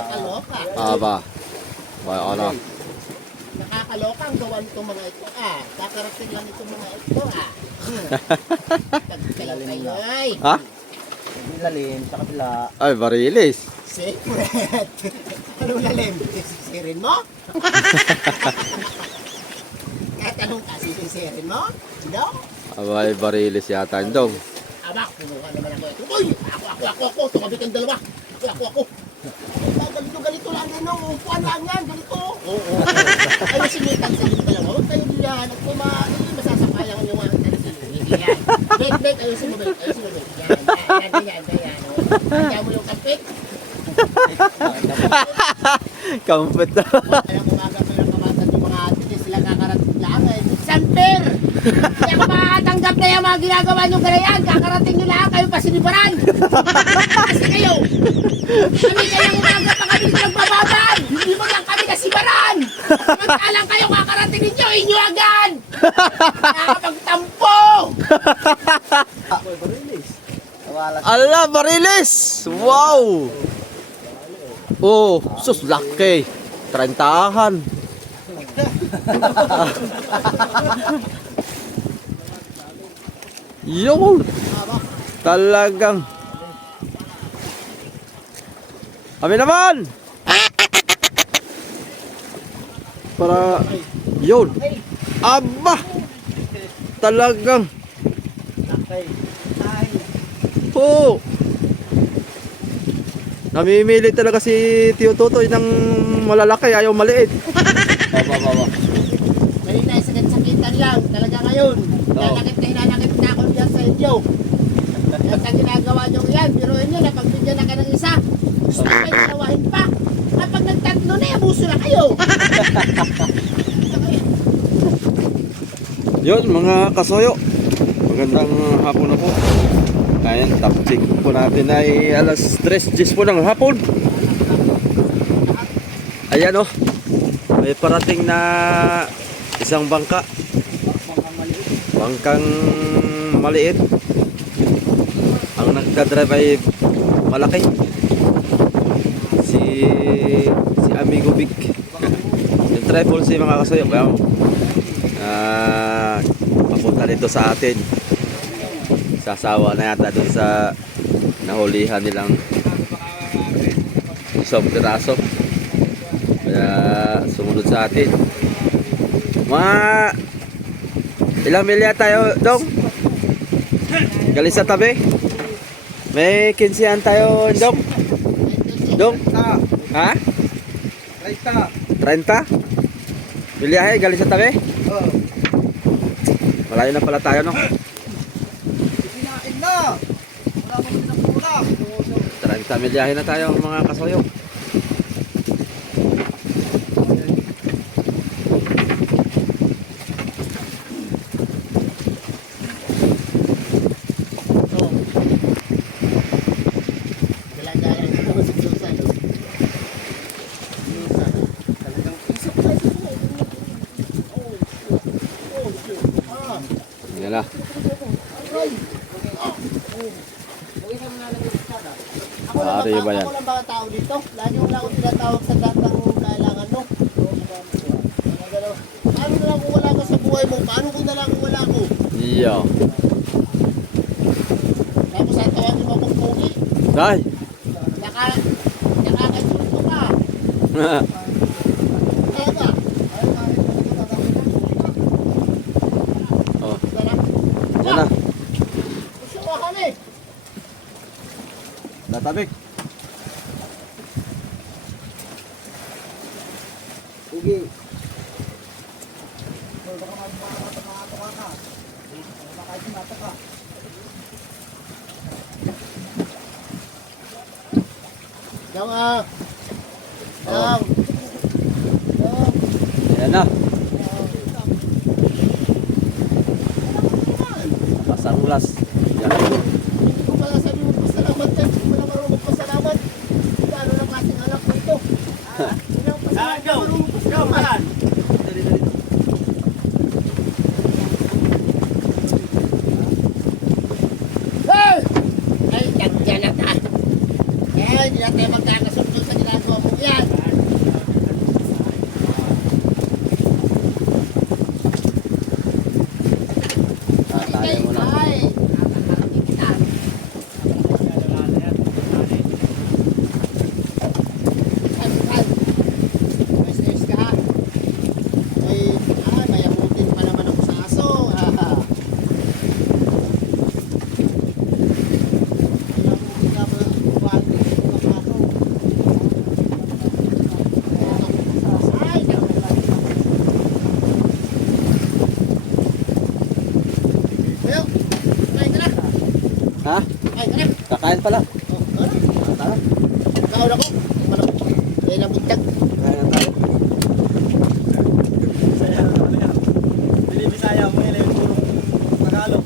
Nakakaloka. Aba. Wala ano. Nakakaloka ang gawa nitong mga ito. Kakarating lang itong mga ito. Tagkalang kayo ay. Ha? Hindi lalim sa kabila. Ay, barilis. Secret. Anong lalim? Sisirin mo? Kahit anong sisirin mo? No? Aba, ay barilis yata yun dong. Aba, kumuha naman ako ito. Uy! Ako! Tumabit ang dalawa. Ako! Ganito lang din, no? Upuan lang yan, ganito. Oo. Ay, sinitan sa dito dalawa. Huwag kayo diyan. At masasakayan ang yung mga yan. Bet, ayusin mo, bet. Yan. Kaya mo yung kapit. Kampit na. Kaya kumaga pa yung kamatan yung mga atin, sila kakarating lang. Sanper! Kaya kung makatanggap na yung mga ginagawa nyo ganayan, kakarating nyo lang, kayo pa sinibaran. Kasi kayo, kami kayang umaga pa kami nagbababad. Hindi mo lang kami nasibaran. Samantalang kayo kakarating ninyo, inyo agad. Nakakapagtampo. Ala, barilis! Wow! Oh, sus, laki. 30-han. Yun! Talagang. Kami naman! Para, yun. Aba! Talagang. Oh! Namimili talaga si Tio Totoy ng malalaki, ayaw maliit. Baba. May sakit-sakitan lang, talaga ngayon. Hinanakit na ako dyan sa inyo. At ang ginagawa nyo yan, biruin nyo na pagbigyan na ka ng isa. Gusto kayo ginawahin pa. Kapag nagtatlo na, abuso na kayo. Yun mga kasoyo, magandang hapon na po. Ayan, top check po natin ay alas 3:10 po ng hapon. Ayan may parating na isang bangka. Bangkang maliit. Ang nagdadrive ay malaki. Si Amigo Big. Yung triple si mga kasoyo. Papunta dito sa atin. Sasawa na yata dun sa nahulihan nilang isang piraso. Kaya sumunod sa atin. Ilang milya tayo, Dong? Galing sa tabi? May 15 tayo, Dong? Dong? Ha? 30? Milyahe, galing sa tabi? Malayo na pala tayo, no? 30 milyahe na tayo, mga kasoyo. Yan na. Pare ba yan? Ako lang ba tao dito? Lagi mo lang ako tinatawag sa lahat ng kailangan mo. Paano na lang kung wala ka sa buhay mo? Paano kung na lang kung wala ko? Iyo. Tapos ang tawagin mo akong pogi. Ay! Nakakainsulto ka. Kaya ba? Oh. Yan na. Gusto ko kami. Natabik. Sige. Dong. Yan na. Pasanglas. Yan. Hindi ko pala sabi mo pasalamat ka. Hindi ko pala marunong magpasalamat. Ano lang ating anak ko ito. Hindi lang pasalamat. Marunong pasalamat. Ay, tagyan na ta. Hindi na tayo magkakasundo sa ginagawa mo tayo pala. Tara. Kaula ko. Malapit. Kaya na buntag. Kaya na tayo. Bisaya mo yan, puro Tagalog.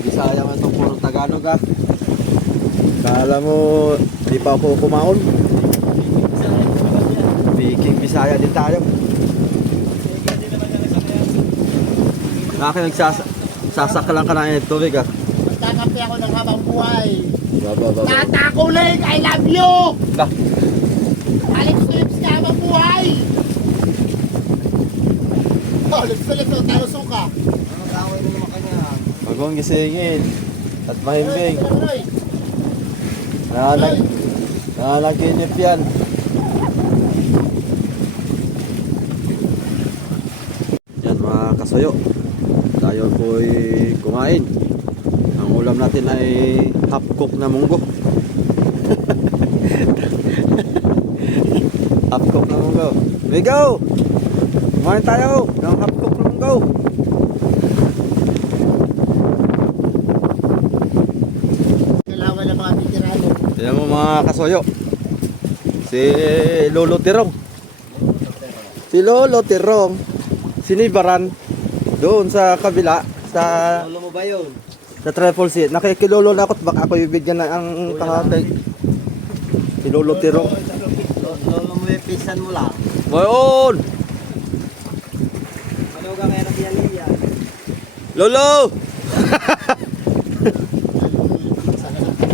Bisaya mo itong puro Tagalog ah. Kala mo, di pa ako kumaon. Speaking Bisaya din tayo. Nagsasakalan ka na yung tubig ah. Magkakampi ako ng habang buhay. Baba. Tatako Lake, I love you! Bah, Alex Phillips ka habang buhay! Oh, Alex Phillips, oh, talo suka. Ano kaway mo naman kanya? bagong gisingin. At mahimbing. Roy, Nanaginip yan. Yan mga kasuyo. Tayo po'y kumain. Ang ulam natin ay half cook na munggo. Half cook na munggo. We go! Kumain tayo ng half cook na munggo. kailangan ng mga veterano. Tignan mo mga kasuyo. Si Lolo Tirong. Si Lolo Tirong. Sinibaran. Doon sa kabila. Sa Lolo mo ba yun? Sa triple C. Nakikilolo na ako. Baka ako ibigyan na ang kahati. Si Lolo Tirong. Lolo mo yung pisan mo lang. Ngayon! Ano ka kaya nabiyan niya? Lolo!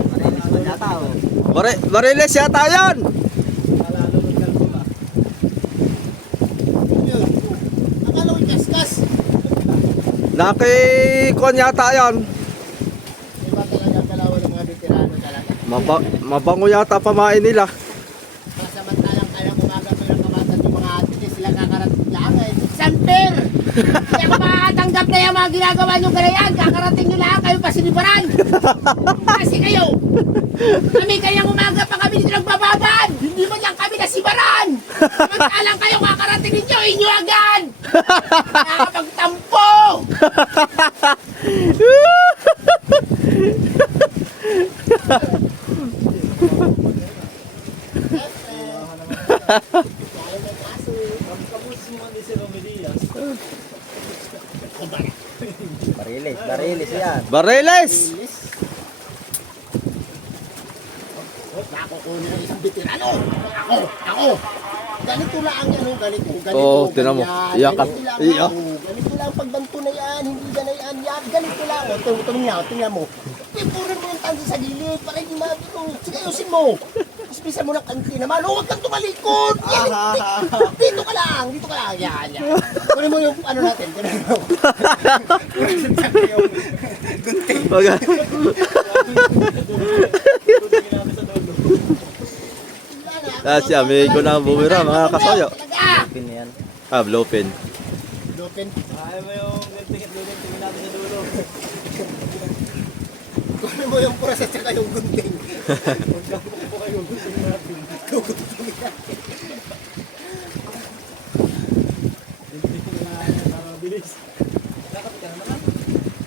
Marilis mo yata o. Mariles yata yan! Yun. Akala ko kaskas. Nakikon yata yan. Iba talaga kalawan ng mga veterano talaga. Mabango yata pamain nila. Samantalang kaya umaga pa ng kabataan yung mga ate, sila kakarating lang eh. Samper! Kaya kung makatanggap na yung mga ginagawa nyo ganayan, kakarating nyo lang, kayo pa sinibaran. Kasi kayo, kami kayang umaga pa kami dito nagbababad. Hindi mo lang kami nasibaran. Samantalang kayo kakarating ninyo, inyo agad. Nakakapagtampo. Marilis yan. Bareles! Nakukunin ng isang veterano. Ako. Ganito lang ang yan, ganito. Oo, tinan mo. ganyan. Iyak ka. Ganito lang, Iyak. ganito lang pagbanto na yan, hindi ganyan yan. Ganito lang. O, tingnan mo. Pipurin mo yung tansi sa gilid para hindi mabito. Sige, ayusin mo. Ispisa mo ng kanti naman. O, huwag kang tumalikod. Yan, dito ka lang. Yan. Kunin mo yung ano natin. Kunin mo. Baga. Si amigo na bumira mga kasoyo. Pin yan. Ah, blowpin. Lupin. Ayaw mo yung tingin natin sa dulo. Kunin mo yung pura sa tsaka yung gunting.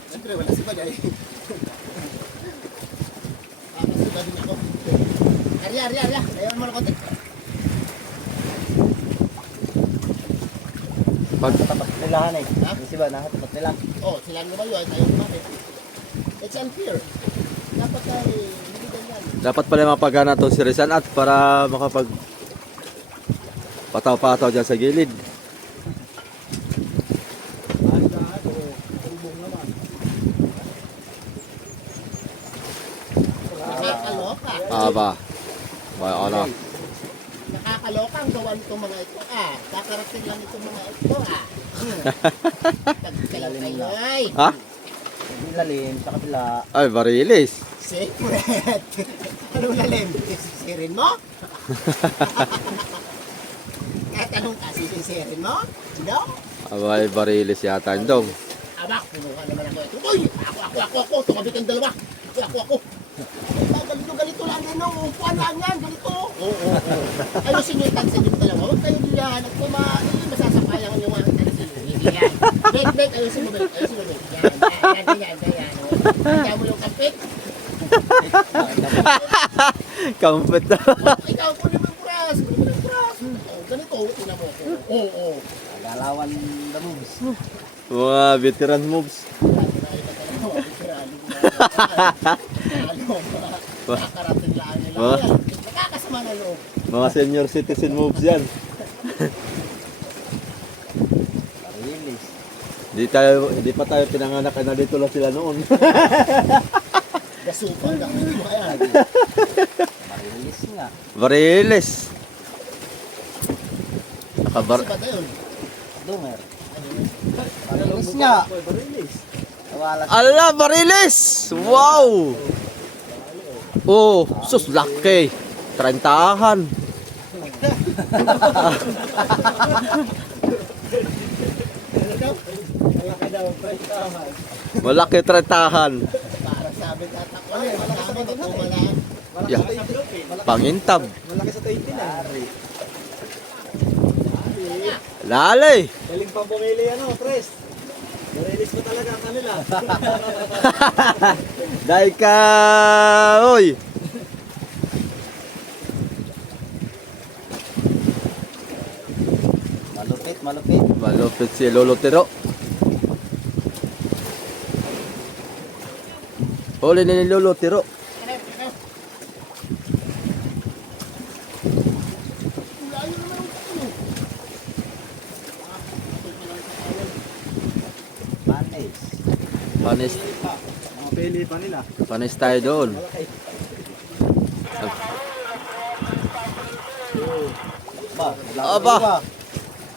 Siyempre, wala si Bagay. Nakasuda din ako. Arya. Ayaw mo na konti. Tapat nilahan eh. Ha? Kasi ba, nakatapat nila. Oh, sila lumayo ay tayo lumapit. It's unfair. Dapat ay hindi ganyan. Dapat pala mapagana to si Rizal at para makapag pataw-pataw dyan sa gilid. Nakakaloka. Aba. May ano. Nakakaloka ang gawa nitong mga ito. Kakarating lang itong mga ito. Tagkayo ay. Ha? Hindi lalim, sa kabila. Ay, Bariles. Secret. Anong lalim? Sisirin mo? Kahit anong sisirin mo? No? Abay, Bariles yata yun dong. Aba, kumuha naman ako ito. Uy! Ako. Tumabi kang dalawa. Ako. Ganito lang din nung upuan lang yan. Ganito. Oo. Ayusin nyo yung tansin yung dalawa. Huwag kayo diyan. At kung masasapayan yung mga tansin. Hindi yan. Bet. Ayusin mo, bet. Yan. Kaya mo yung kapit. Kampit na. Ikaw, kunin mo yung kuras. Kunin mo yung kuras. Oh, ganito, tingnan mo ako. Oo. Nagalawan the moves. Mga veteran moves. Nakakarating lang nila. Ma? Yan. Nakakasama na loob. Mga senior citizen moves yan. Marilis. Hindi pa tayo pinanganak na dito lang sila noon. Gasupal lang. Hindi mo kaya. Marilis nga. Variles. Nakabar... Kasi ba yun? Dumer. Marilis nga. Nawala siya. Ala, Variles! Wow! Oh, sus, laki. 30-han. Malaki 30-han. Para sa amin tatakbo. Malaki sa tumalaan. Yeah. Pangintab. Malaki sa 20 na. Lali. Galing pa bumili Pres. Marilis ko talaga ang kanila. Dahil ka, oy. Malupit, malupit. Malupit si Lolo Tiro. Huli na ni Lolo Tiro. Panis. Panis, Mga pili pa nila. panis tayo doon. Ba, Aba.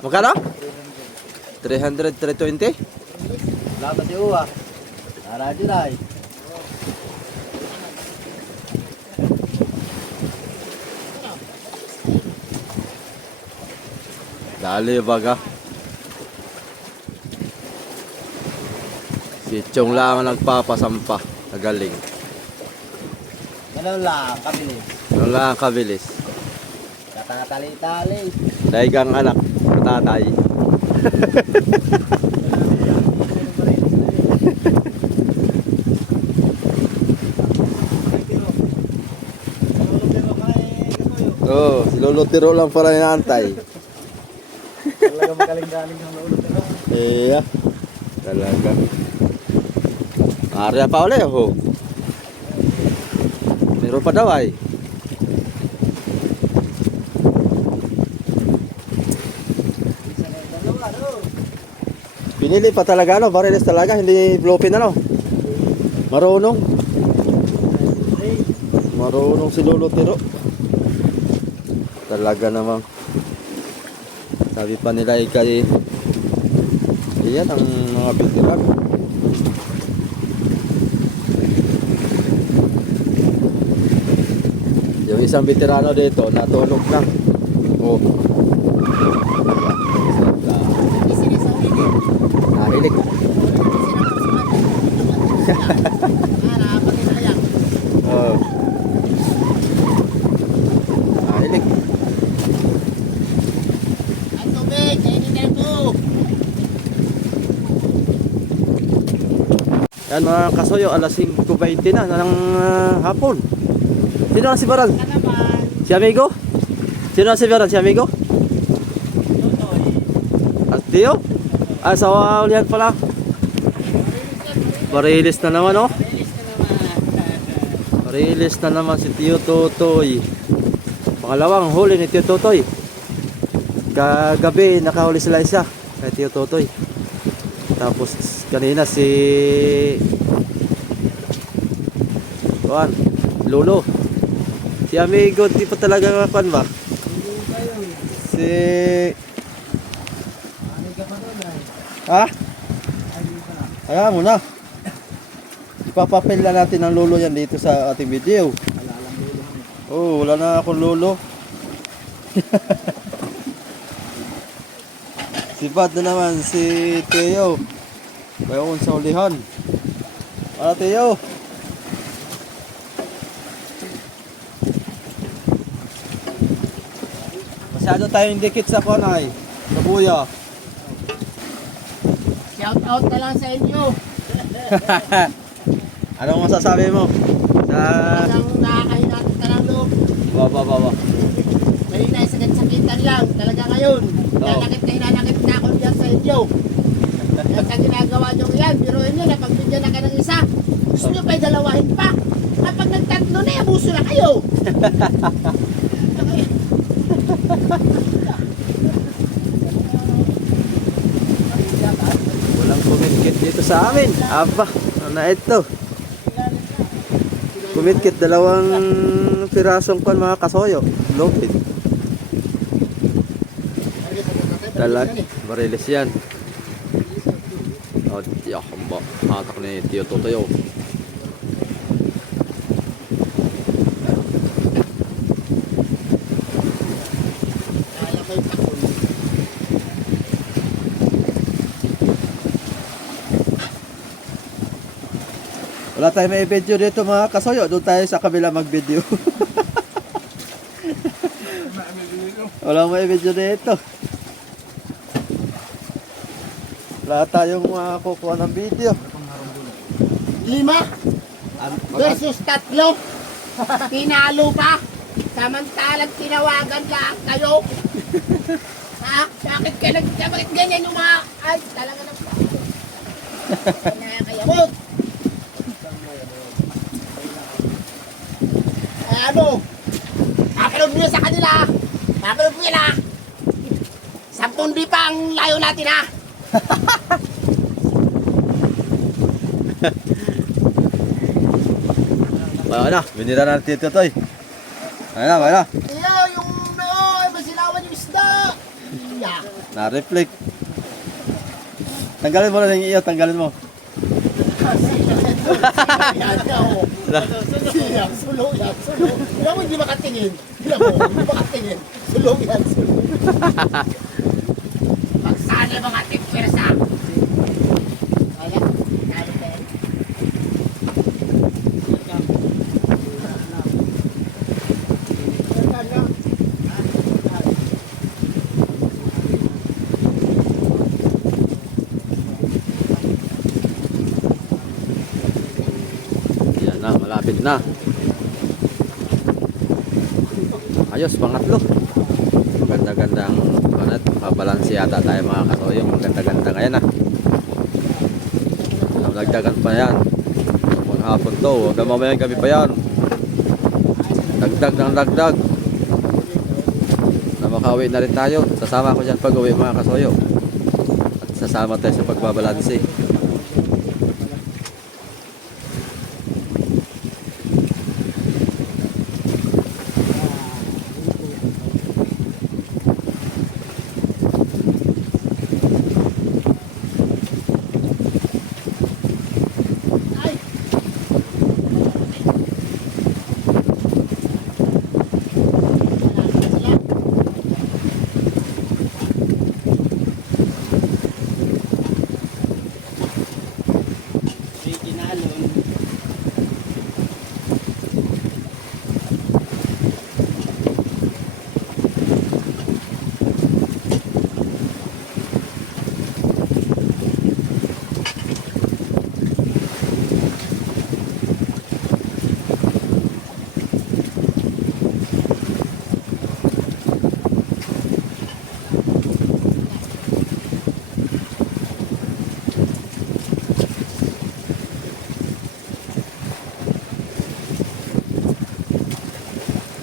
Magkano? 300, 320? Lata si Uwa. Naradyo na eh. Dali baga. Si Chong lang ang nagpapasampa. Nagaling. Ganun lang, kabilis. Ano lang ang kabilis. Katatali-tali. Daigang anak. Tatay. Oh, si Lolo Tiro lang pala inaantay. Talaga magaling-galing ng lolo nila. Iya. Talaga. Arya pa ulit ho. Meron pa daw ay. Pinili pa talaga ano, Variles talaga, hindi blowpin ano. Marunong. Marunong si Lolo Tiro. Talaga namang. Sabi pa nila ikay. Iyan ang mga veteran. Yung isang veterano dito natulog na. Oh. Nahilig. Oh. Nahilig. Ang tubig, kainin mo. Yan mga kasoyo, alas 5:20 na ng hapon. Sino na si Baran? Ka naman. Si Amigo? Sino na si Baran? Si Amigo? At Tio? Ah, sa ulihan pala. Marilis na naman, oh. Release na naman. Marilis na naman si Tio Totoy. Pangalawang huli ni Tio Totoy. Kagabi, nakahuli sila isa kay Tio Totoy. Tapos kanina si Juan, Lolo. Si Amigo, di pa talaga mapan ba? Si... Ha? Kaya mo na. Ipapapel na natin ang lolo yan dito sa ating video. Oh, wala na akong lolo. Si Bad na naman, si Teo. Bayon sa ulihan. Ano Teo? Masyado tayong dikit sa kanay. Sa buya. Shout out na lang sa inyo. Anong masasabi mo sa Talagang nakakahinatid ka ng loob. Ba. May sakit-sakitan lang. Talaga ngayon. Hinanakit na ako diyan sa inyo. Kaya sa ginagawa nyo yan, biruin nyo na pagbigyan na ka ng isa. Gusto nyo pa'y dalawahin pa. Kapag nagtatlo na, abuso na kayo. Walang kumidkit dito sa amin. Aba, ano na ito? Kumidkit, 2 pirasong kan mga kasoyo. Loaded. Talag, barilis yan. O, tiyak, ba? Hatak ni Tio Totoyo. Kaya may takon. Wala tayong may video dito mga kasoyo. Doon tayo sa kabila mag-video. Wala may video dito. Wala tayong kukuha ng video. 5 versus 3. Tinalo pa. Samantalang tinawagan lang kayo. Ha? Bakit ganyan yung mga... Ay, talaga na pa. Nakakayamot. Ay, ano? Papanood nyo sa kanila. Papanood nyo na. 10 di pa ang layo natin, ha? Wala na, binira na natin ito, Toy. Wala na. Iyo, yung ay masilawan yung isda. Iya. Na-reflect. Tanggalin mo na yung iyo, tanggalin mo. Yan daw. Siya, sulo yan, sulo. Alam mo, hindi makatingin. Alam mo, hindi makatingin. Sulo yan, sulo. Magsali mga tigpwersa. Kaya, kaya tayo. Yan na, malapit na. Ayos, pangatlo. Maganda-gandang panat. Pabalansi yata tayo mga kasoyo. Maganda-ganda ngayon ah. Nagdagan pa yan. Maghapon to. Huwag na mamayang gabi pa yan. Dagdag ng dagdag. Na makauwi na rin tayo. Sasama ko dyan pag uwi mga kasoyo. At sasama tayo sa pagbabalansi.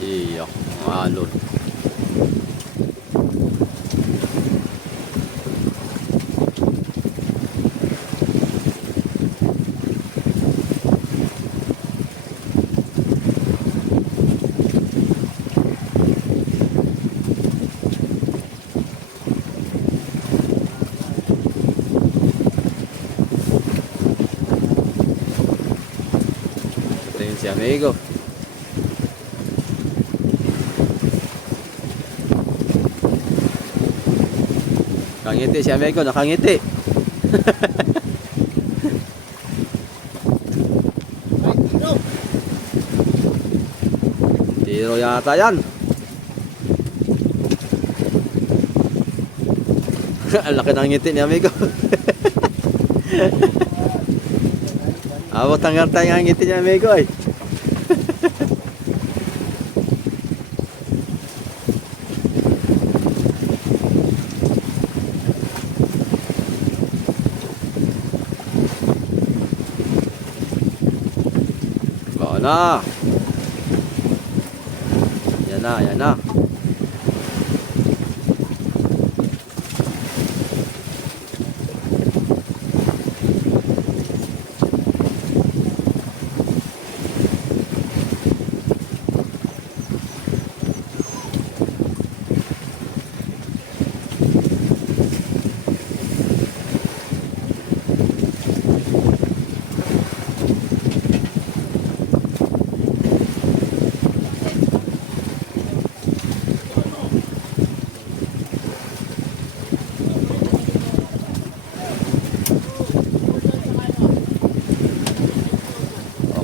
Iya, alon. Tingin si amigo. Nakangiti si amigo, nakangiti. Ay, tino. Tiro yata yan. Ang laki ng ngiti ni amigo. Abot hanggang tayo ang ngiti ni amigo eh. Yan na. Yan na, yan na.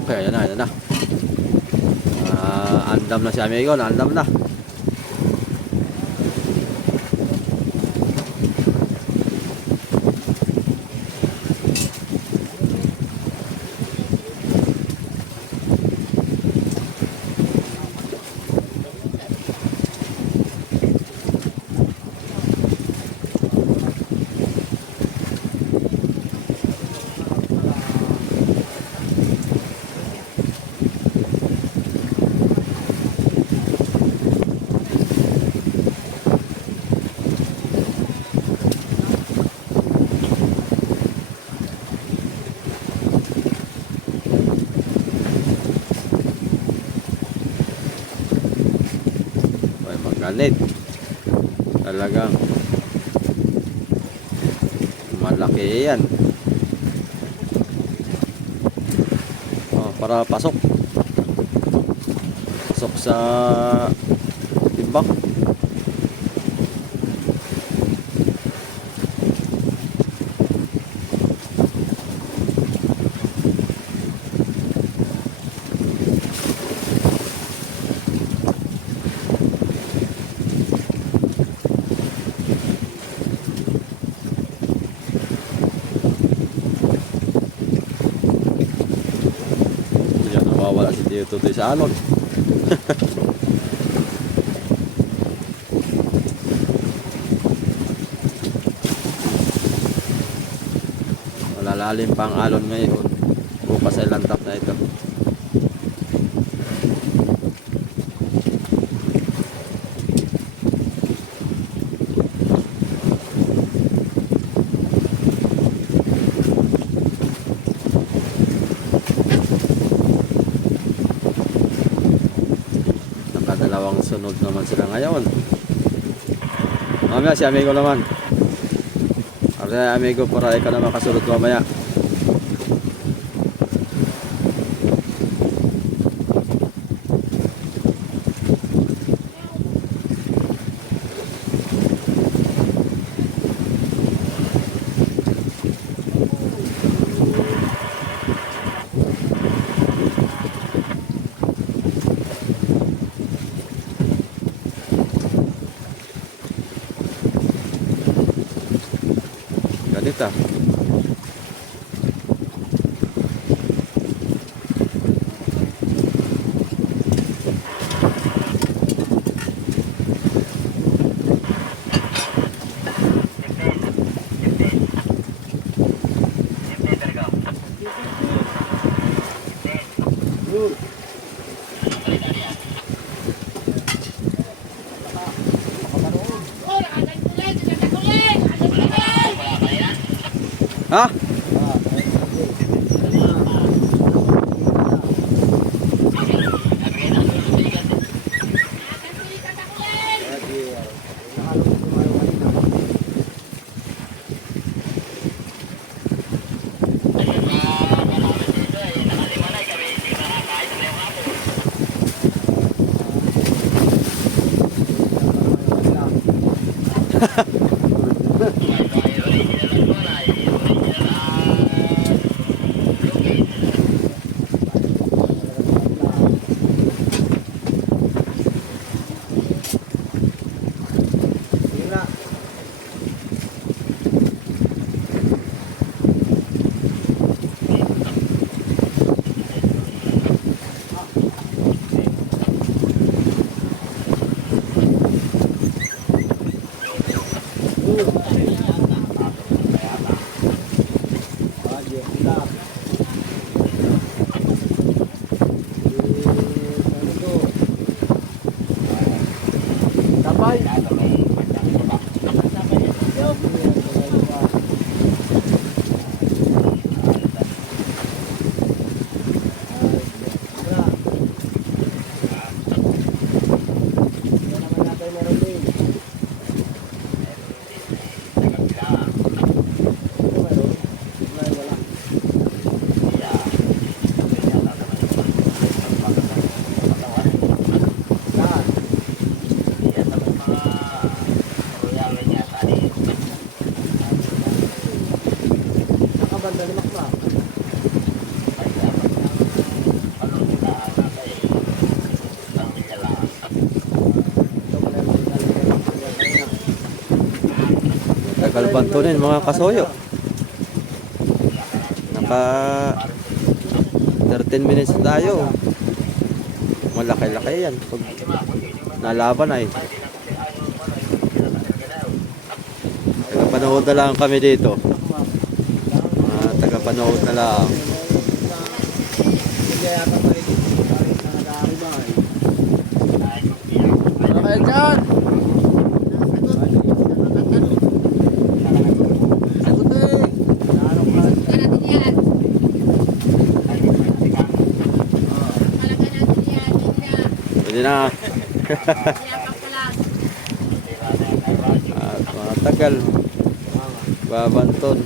Okay, ayan na, ayan na. Andam na si amigo, andam na. Ganit. Talagang malaki yan. Oh, para pasok. Pasok sa timbang. Wala si Tio Tutoy sa alon. Malalalim pa ang alon ngayon. Bukas ay lantap na ito. Dalawang sunod naman sila ngayon. Mamaya si amigo naman. Kasi amigo para ikaw na makasunod mamaya. Ganito. Ha? bahay. Tagal bantunin mga kasoyo. Naka 13 minutes na tayo. Malaki-laki yan. Pag nalaban ay. Tagapanood na lang kami dito. Tagapanood na lang. Ano kayo dyan? Pwede na. At matagal. Babanton.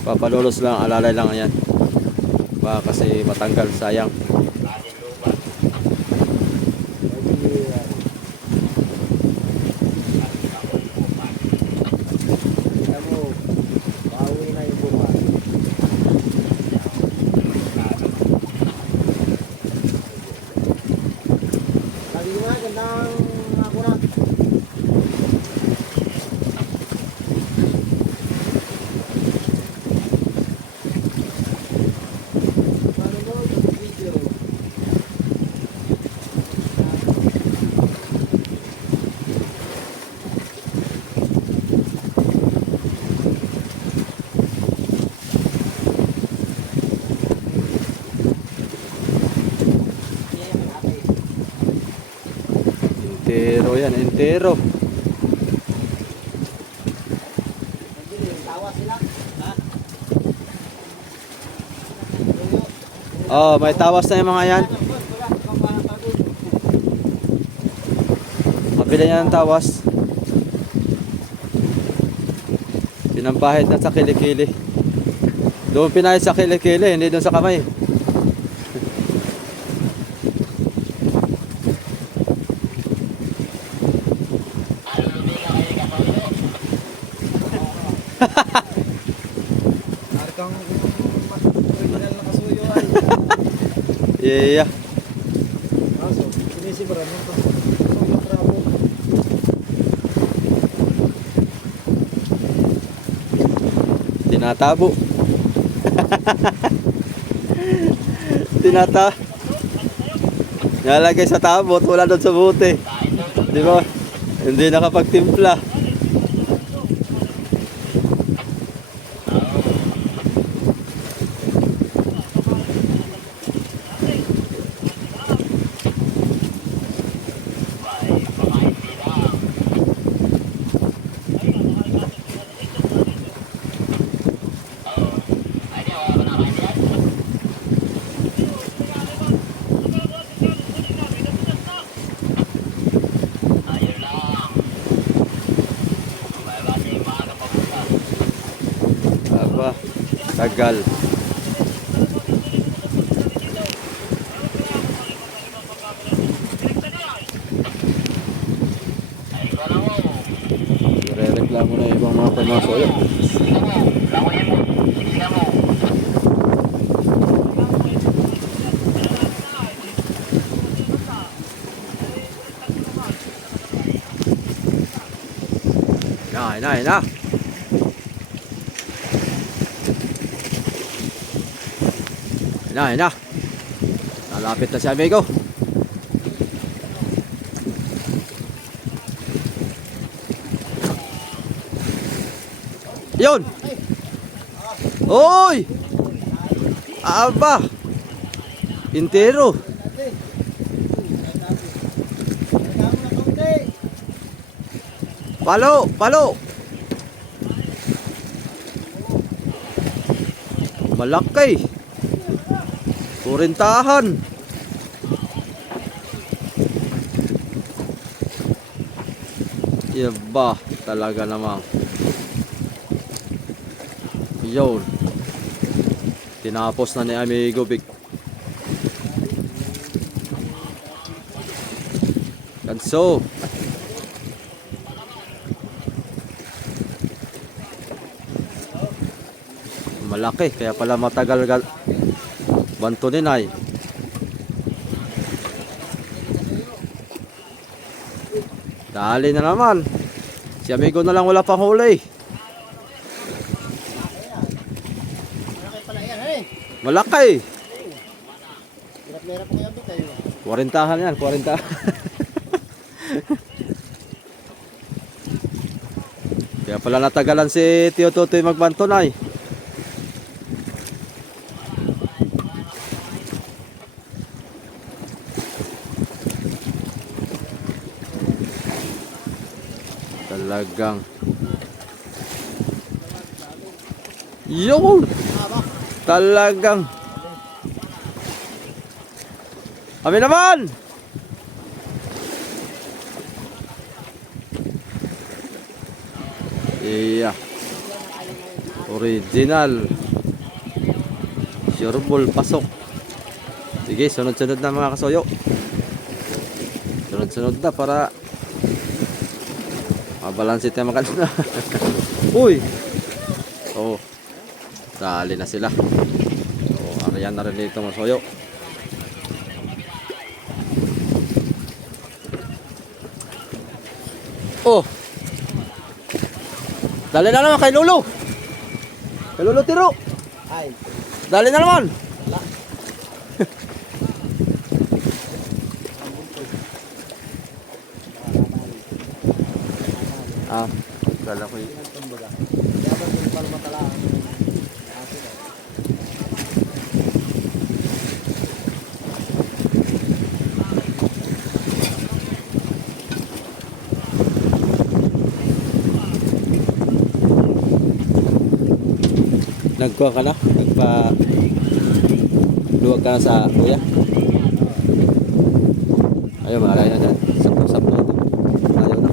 Papalulos lang, alalay lang yan. Baka kasi matanggal, sayang. Entero yan, entero. Oh, may tawas na yung mga yan. Mabila yan ang tawas. Pinampahid na sa kilikili. Doon pinahid sa kilikili, hindi doon sa kamay. Arkang original na kasuyo ay. Yeah. Aso, sinisibaran mo to. Kasuyo trabo. Tinatabo. Nalagay sa tabot, wala doon sa bote. Di ba? Hindi nakapagtimpla. Aba, tagal. Rereklamo na ibang mga pamasoyo. Na. Na. Nalapit na si amigo. Yun! Oy! Aba! Intero! Palo, palo. Malaki. Kurintahan. Iba, talaga namang. Yun. Tinapos na ni Amigo Big. Ganso. Malaki, kaya pala matagal banto ni Nay. Dali na naman. Si Amigo na lang wala pang huli. Malaki pala yan, eh. Malaki. Hirap na hirap ko yung bitaw. 40 yan, 40. Kaya pala natagalan si Tio Totoy magbanto, Nay. Talagang yun, talagang kami naman. Iya, original sureball pasok. Sige, sunod-sunod na mga kasoyo. Sunod-sunod na para mabalansit na makan na. Uy. Oh. Dali na sila. Oh, ariyan na rin dito mga soyo. Oh. Dali na naman kay Lolo. Kay Lolo Tiro. Ay. Dali na naman. Ah, kala ko yun. Nagkuha ka na? Luwag ka na sa kuya? Ayaw, malaya na dyan. Sapong-sapong na ito. Ayaw na.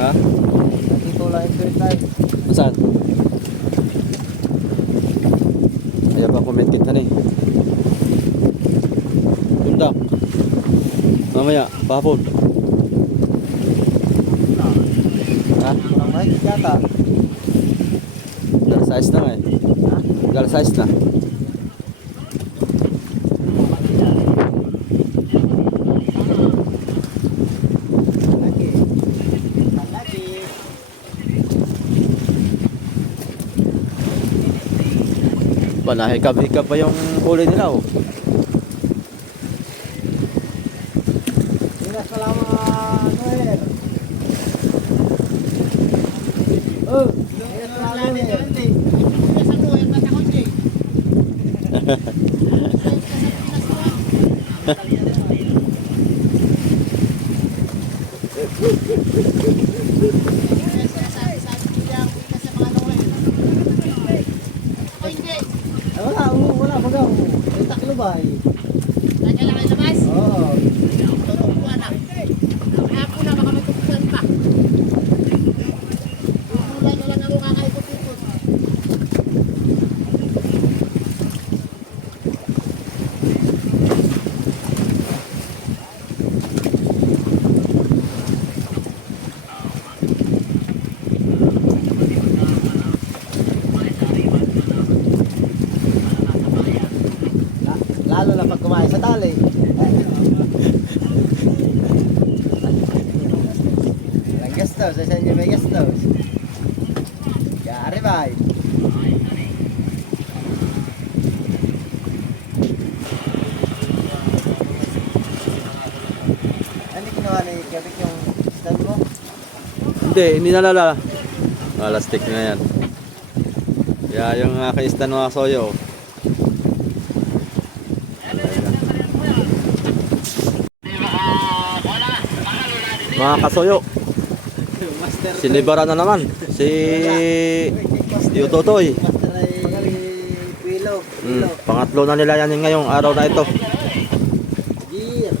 Ha? Dito lang yung spirit tayo. Saan? Ayaw pa comment kita ni. Tundak. Mamaya, pahapon. Ha? Parang mahigit yata. Dala size na nga eh. Ha? Dala size na. Lagi. Lagi. Panahikab-hikab pa yung huli nila oh. Tinas pala mga Noel. Oh, tinas pala Noel. Nasa ko, yung tatakot eh. Ay, wala baga. May taklo ba eh? Kailangan labas? Oo. Tutukuan na. Kaya po na, baka matukuan pa. Tutulan na lang sa inyo may gastos. Yari ba? Ano ginawa na ikabit yung stand mo? Hindi nalala. Plastic na yan. Yeah, yung kaistan mga kasoyo. Mga kasoyo, Master. sinibaran na naman si Tio Totoy. Master ay Pilo. Pangatlo na nila yan ngayong araw na ito. Gear.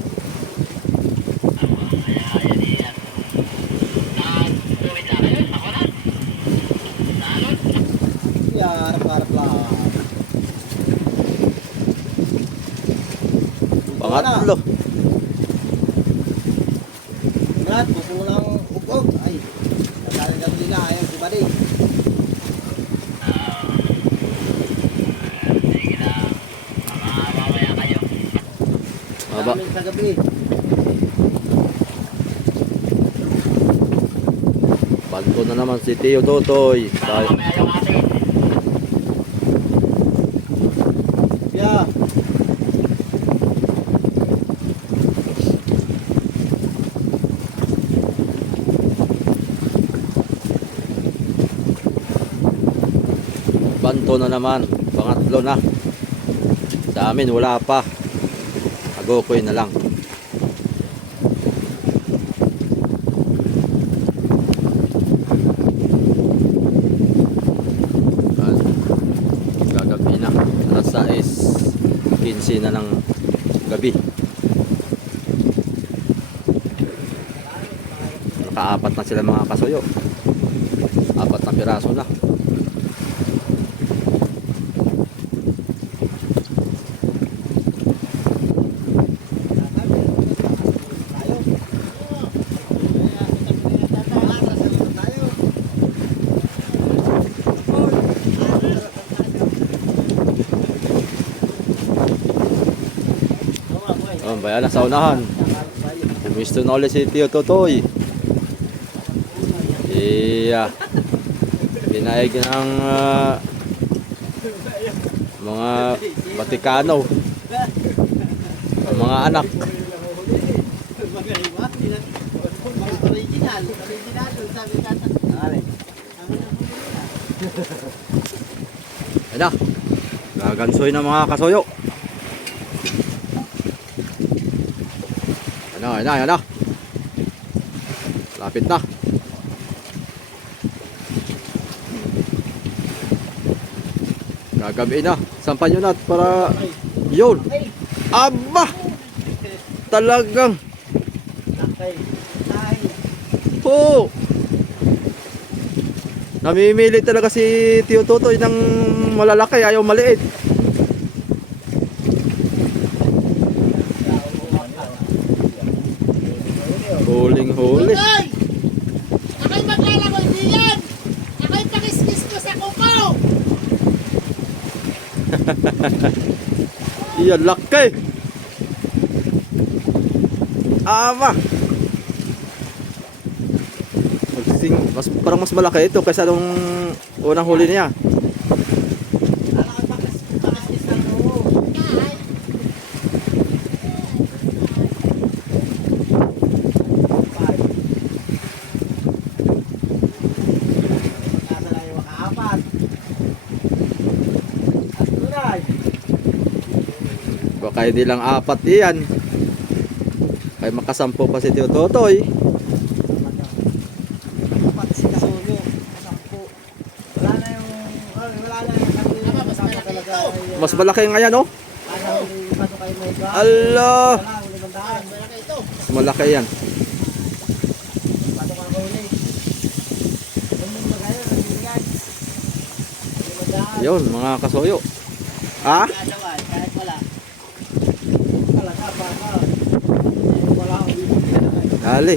Harap-harap lang. Pangatlo. Brad, gusto mo ng ugog? Ay, nagkakagat nila. Ayaw, si Buddy. Aba, Namin sa gabi. banto na naman si Tio Totoy. Yeah. Banto na naman. Pangatlo na. Sa amin wala pa. Agokoy na lang. Gagabi na. Alas 6:15 na ng gabi. Nakaapat na sila mga kasoyo. 4 na piraso na. Oh, bayan na sa unahan. Pumisto na ulit si Tio Totoy. Iya. Binaig ng mga Vaticano. Ang mga anak. Original. Original. Sabi ka. Ayan na. Gagansoy na mga kasoyo. Ayan na, ayan na. Lapit na. Gagabi na. Sampan nyo na para yun. Aba! Talagang. Nakay. Nakay. Oo. Namimili talaga si Tio Totoy ng malalaki. Ayaw maliit. Huling-huli. Hoy! Ako'y maglalagoy diyan! Ako'y pakiskis ko sa kuko! Iyan, laki. Ama. Parang mas malaki ito kaysa nung unang huli niya. Pakis ng loob. Ay, Nasa na yung makaapat. At tunay. Baka hindi lang 4 iyan. Kaya makasampo pa si Tio Totoy. Apat si Kasulo. Sampu. Wala na yung... Wala na yung kanina. Mas malaki Talaga ito. yung- Mas malaki nga yan, oh. Ano, paano kayo may gas? Ala. Wala, 500. malaki ito. Mas malaki yan. Paano ka huli? Ganun ba kayo? Nagbibigay? 500. Yun, mga kasoyo. Ah? Gagawa, kahit wala. Talaga, paano? Wala akong bibigyan. Dali.